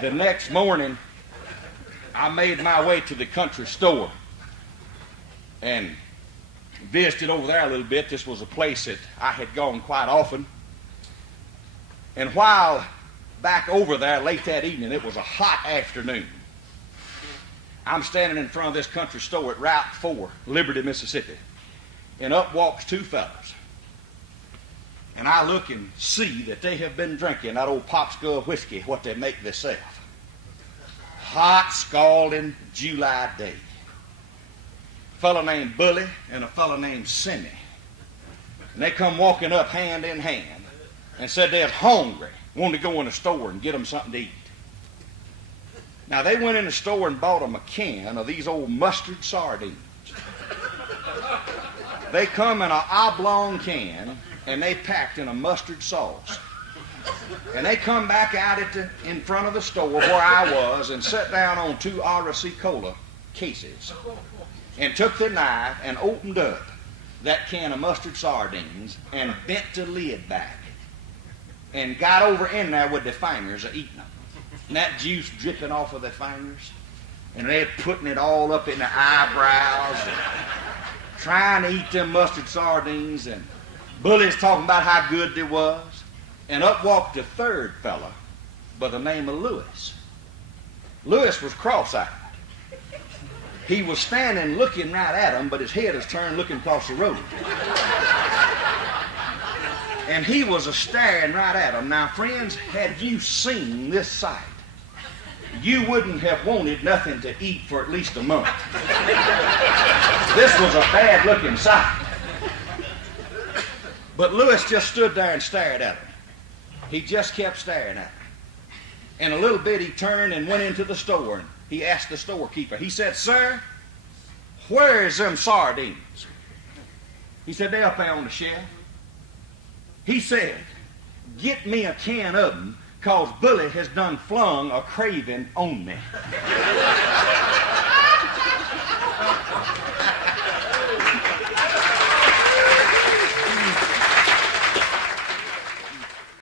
The next morning, I made my way to the country store and visited over there a little bit. This was a place that I had gone quite often. And while back over there late that evening, it was a hot afternoon. I'm standing in front of this country store at Route 4, Liberty, Mississippi. And up walks two fellas. And I look and see that they have been drinking that old Pop Skull whiskey, what they make themselves. Hot, scalding July day. A fellow named Bully and a fellow named Simmy. And they come walking up hand in hand and said they're hungry, wanted to go in the store and get them something to eat. Now, they went in the store and bought them a can of these old mustard sardines. They come in an oblong can, and they packed in a mustard sauce. And they come back out in front of the store where I was and sat down on two RC Cola cases and took the knife and opened up that can of mustard sardines and bent the lid back and got over in there with their fingers eating them. And that juice dripping off of their fingers. And they're putting it all up in their eyebrows and trying to eat them mustard sardines. And Bully's talking about how good they was. And up walked a third fella by the name of Lewis. Lewis was cross-eyed. He was standing looking right at them, but his head is turned looking across the road. And he was staring right at them. Now, friends, had you seen this sight, you wouldn't have wanted nothing to eat for at least a month. This was a bad-looking sight. But Lewis just stood there and stared at him. He just kept staring at him. And a little bit he turned and went into the store, and he asked the storekeeper. He said, "Sir, where is them sardines?" He said, "They're up there on the shelf." He said, "Get me a can of them, 'cause Bully has done flung a craving on me."